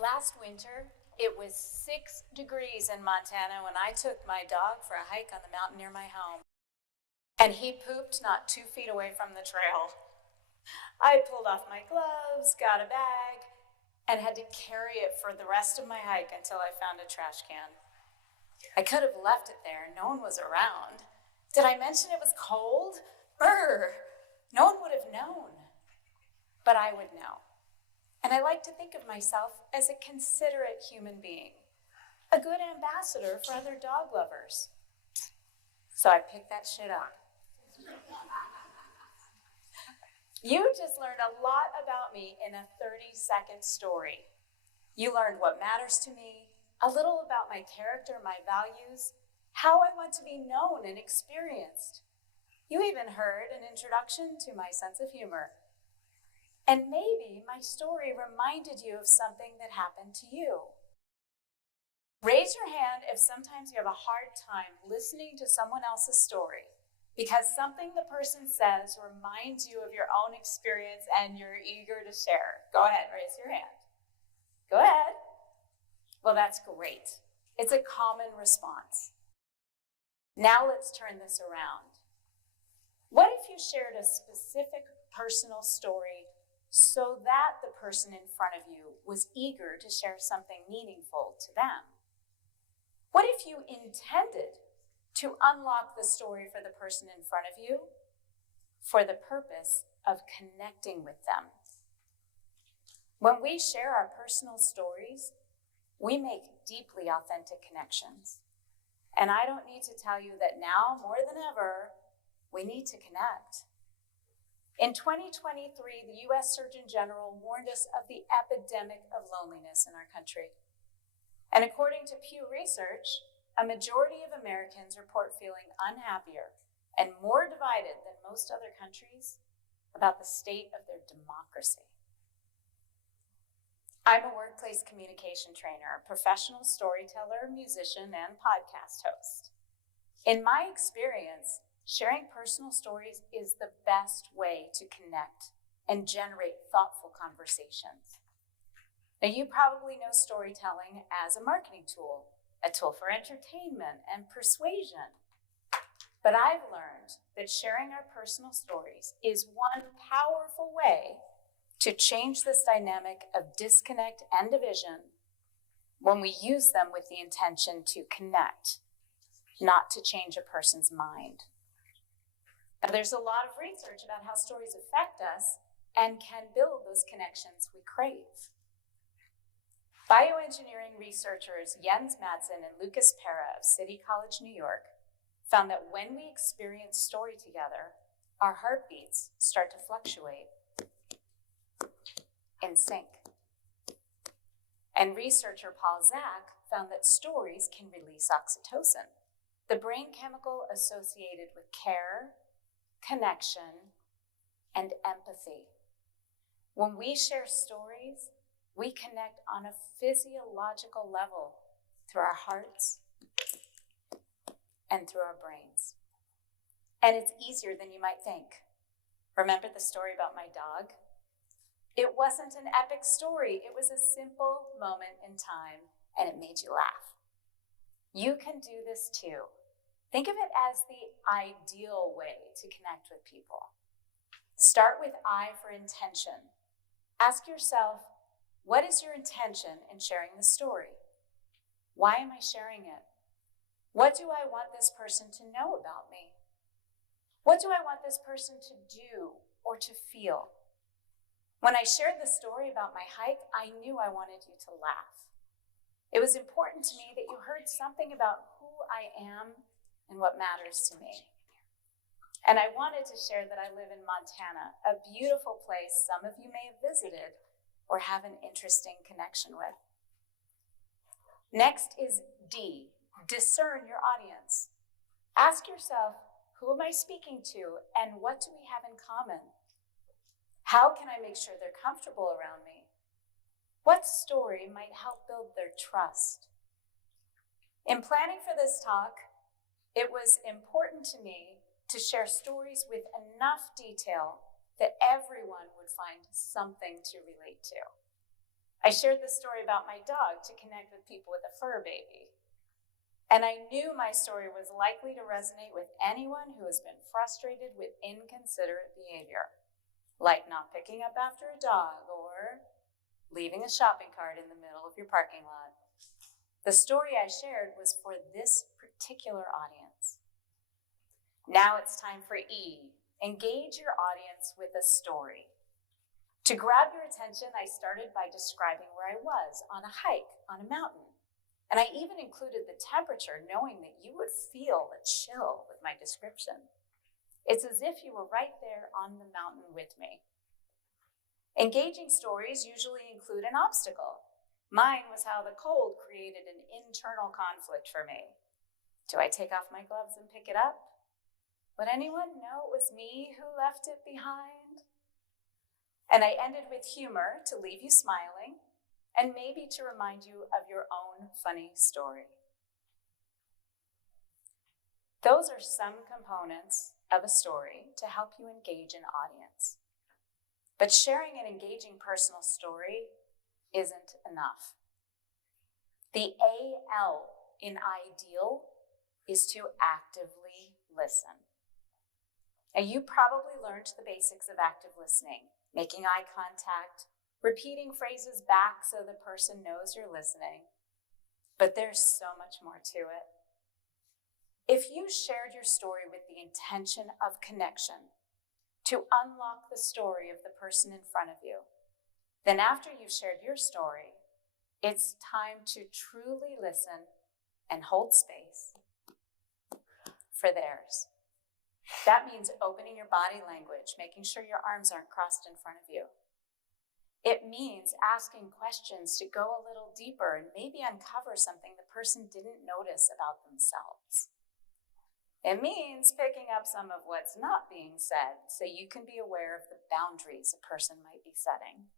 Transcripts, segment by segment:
Last winter, it was 6 degrees in Montana when I took my dog for a hike on the mountain near my home. And he pooped not 2 feet away from the trail. I pulled off my gloves, got a bag, and had to carry it for the rest of my hike until I found a trash can. I could have left it there. No one was around. Did I mention it was cold? No one would have known. But I would know. And I like to think of myself as a considerate human being, a good ambassador for other dog lovers. So I picked that shit up. You just learned a lot about me in a 30-second story. You learned what matters to me, a little about my character, my values, how I want to be known and experienced. You even heard an introduction to my sense of humor. And maybe my story reminded you of something that happened to you. Raise your hand if sometimes you have a hard time listening to someone else's story because something the person says reminds you of your own experience and you're eager to share. Go ahead, raise your hand. Go ahead. Well, that's great. It's a common response. Now let's turn this around. What if you shared a specific personal story so that the person in front of you was eager to share something meaningful to them? What if you intended to unlock the story for the person in front of you for the purpose of connecting with them? When we share our personal stories, we make deeply authentic connections. And I don't need to tell you that now, more than ever, we need to connect. In 2023, the U.S. Surgeon General warned us of the epidemic of loneliness in our country. And according to Pew Research, a majority of Americans report feeling unhappier and more divided than most other countries about the state of their democracy. I'm a workplace communication trainer, a professional storyteller, musician, and podcast host. In my experience, sharing personal stories is the best way to connect and generate thoughtful conversations. Now, you probably know storytelling as a marketing tool, a tool for entertainment and persuasion. But I've learned that sharing our personal stories is one powerful way to change this dynamic of disconnect and division when we use them with the intention to connect, not to change a person's mind. Now, there's a lot of research about how stories affect us and can build those connections we crave. Bioengineering researchers Jens Madsen and Lucas Pera of City College, New York, found that when we experience story together, our heartbeats start to fluctuate in sync. And researcher Paul Zak found that stories can release oxytocin, the brain chemical associated with care, connection, and empathy. When we share stories, we connect on a physiological level through our hearts and through our brains. And it's easier than you might think. Remember the story about my dog? It wasn't an epic story. It was a simple moment in time, and it made you laugh. You can do this too. Think of it as the ideal way to connect with people. Start with I for intention. Ask yourself, what is your intention in sharing the story? Why am I sharing it? What do I want this person to know about me? What do I want this person to do or to feel? When I shared the story about my hike, I knew I wanted you to laugh. It was important to me that you heard something about who I am and what matters to me. And I wanted to share that I live in Montana, a beautiful place some of you may have visited or have an interesting connection with. Next is D, discern your audience. Ask yourself, who am I speaking to and what do we have in common? How can I make sure they're comfortable around me? What story might help build their trust? In planning for this talk, it was important to me to share stories with enough detail that everyone would find something to relate to. I shared this story about my dog to connect with people with a fur baby. And I knew my story was likely to resonate with anyone who has been frustrated with inconsiderate behavior, like not picking up after a dog or leaving a shopping cart in the middle of your parking lot. The story I shared was for this particular audience. Now it's time for E. Engage your audience with a story. To grab your attention, I started by describing where I was on a hike on a mountain. And I even included the temperature, knowing that you would feel a chill with my description. It's as if you were right there on the mountain with me. Engaging stories usually include an obstacle. Mine was how the cold created an internal conflict for me. Do I take off my gloves and pick it up? Would anyone know it was me who left it behind? And I ended with humor to leave you smiling and maybe to remind you of your own funny story. Those are some components of a story to help you engage an audience. But sharing an engaging personal story isn't enough. The AL in ideal is to actively listen. Now, you probably learned the basics of active listening, making eye contact, repeating phrases back so the person knows you're listening. But there's so much more to it. If you shared your story with the intention of connection, to unlock the story of the person in front of you, then after you've shared your story, it's time to truly listen and hold space for theirs. That means opening your body language, making sure your arms aren't crossed in front of you. It means asking questions to go a little deeper and maybe uncover something the person didn't notice about themselves. It means picking up some of what's not being said so you can be aware of the boundaries a person might be setting.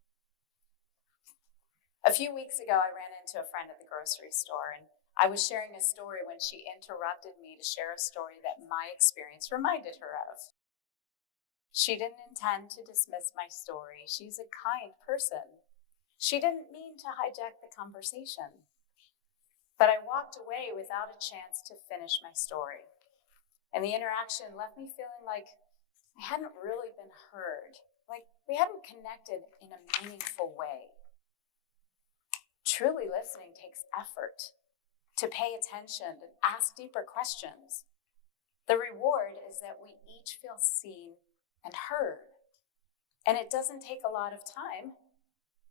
A few weeks ago, I ran into a friend at the grocery store, and I was sharing a story when she interrupted me to share a story that my experience reminded her of. She didn't intend to dismiss my story. She's a kind person. She didn't mean to hijack the conversation. But I walked away without a chance to finish my story. And the interaction left me feeling like I hadn't really been heard, like we hadn't connected in a meaningful way. Truly listening takes effort, to pay attention and ask deeper questions. The reward is that we each feel seen and heard. And it doesn't take a lot of time.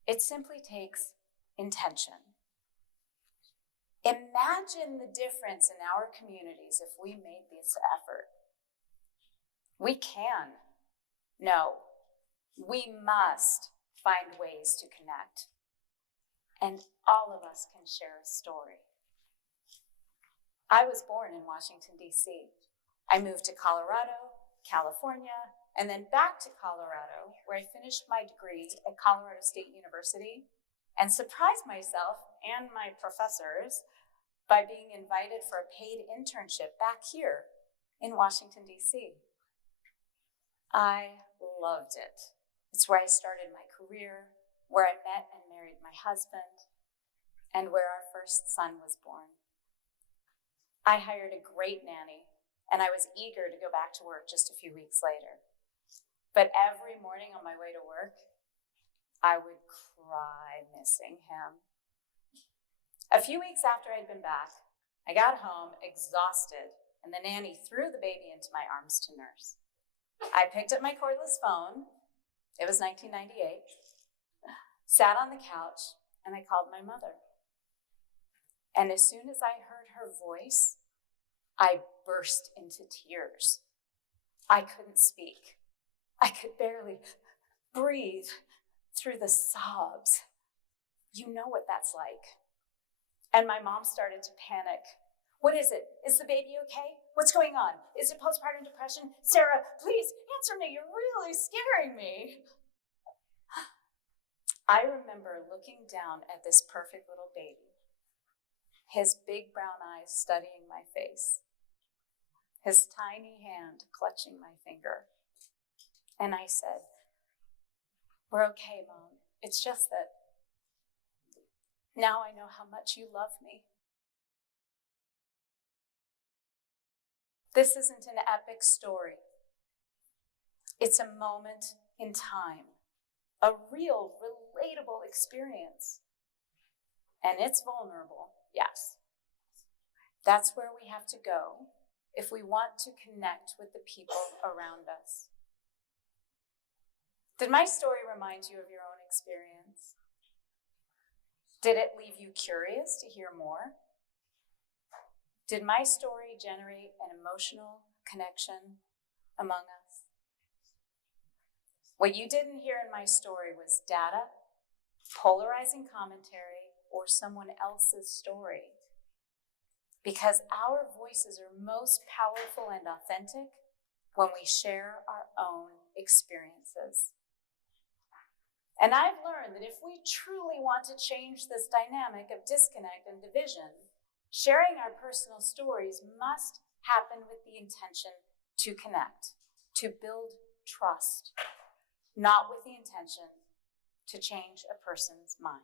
It simply takes intention. Imagine the difference in our communities if we made this effort. We can. No, we must find ways to connect. And all of us can share a story. I was born in Washington, D.C. I moved to Colorado, California, and then back to Colorado, where I finished my degree at Colorado State University and surprised myself and my professors by being invited for a paid internship back here in Washington, D.C. I loved it. It's where I started my career, where I met and married my husband, and where our first son was born. I hired a great nanny, and I was eager to go back to work just a few weeks later. But every morning on my way to work, I would cry missing him. A few weeks after I'd been back, I got home exhausted, and the nanny threw the baby into my arms to nurse. I picked up my cordless phone, it was 1998, sat on the couch, and I called my mother. And as soon as I heard her voice, I burst into tears. I couldn't speak. I could barely breathe through the sobs. You know what that's like. And my mom started to panic. What is it? Is the baby okay? What's going on? Is it postpartum depression? Sarah, please answer me. You're really scaring me. I remember looking down at this perfect little baby, his big brown eyes studying my face, his tiny hand clutching my finger. And I said, "We're okay, Mom. It's just that now I know how much you love me." This isn't an epic story. It's a moment in time, a real, relatable experience. And it's vulnerable, yes. That's where we have to go if we want to connect with the people around us. Did my story remind you of your own experience? Did it leave you curious to hear more? Did my story generate an emotional connection among us? What you didn't hear in my story was data, polarizing commentary, or someone else's story. Because our voices are most powerful and authentic when we share our own experiences. And I've learned that if we truly want to change this dynamic of disconnect and division, sharing our personal stories must happen with the intention to connect, to build trust, not with the intention to change a person's mind.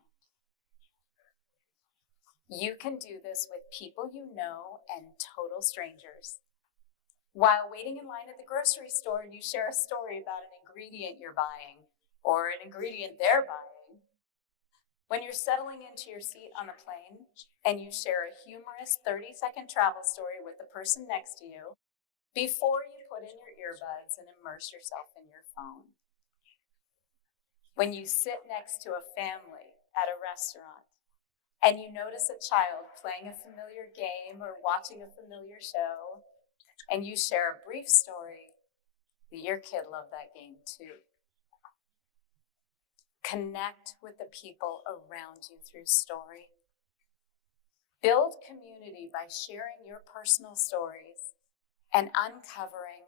You can do this with people you know and total strangers. While waiting in line at the grocery store and you share a story about an ingredient you're buying or an ingredient they're buying. When you're settling into your seat on a plane and you share a humorous 30-second travel story with the person next to you before you put in your earbuds and immerse yourself in your phone. When you sit next to a family at a restaurant and you notice a child playing a familiar game or watching a familiar show, and you share a brief story that your kid loved that game too. Connect with the people around you through story. Build community by sharing your personal stories and uncovering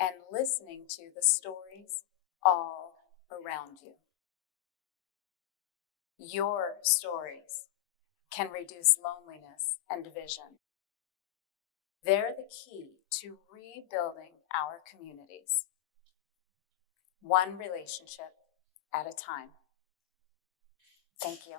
and listening to the stories all around you. Your stories can reduce loneliness and division. They're the key to rebuilding our communities, one relationship at a time. Thank you.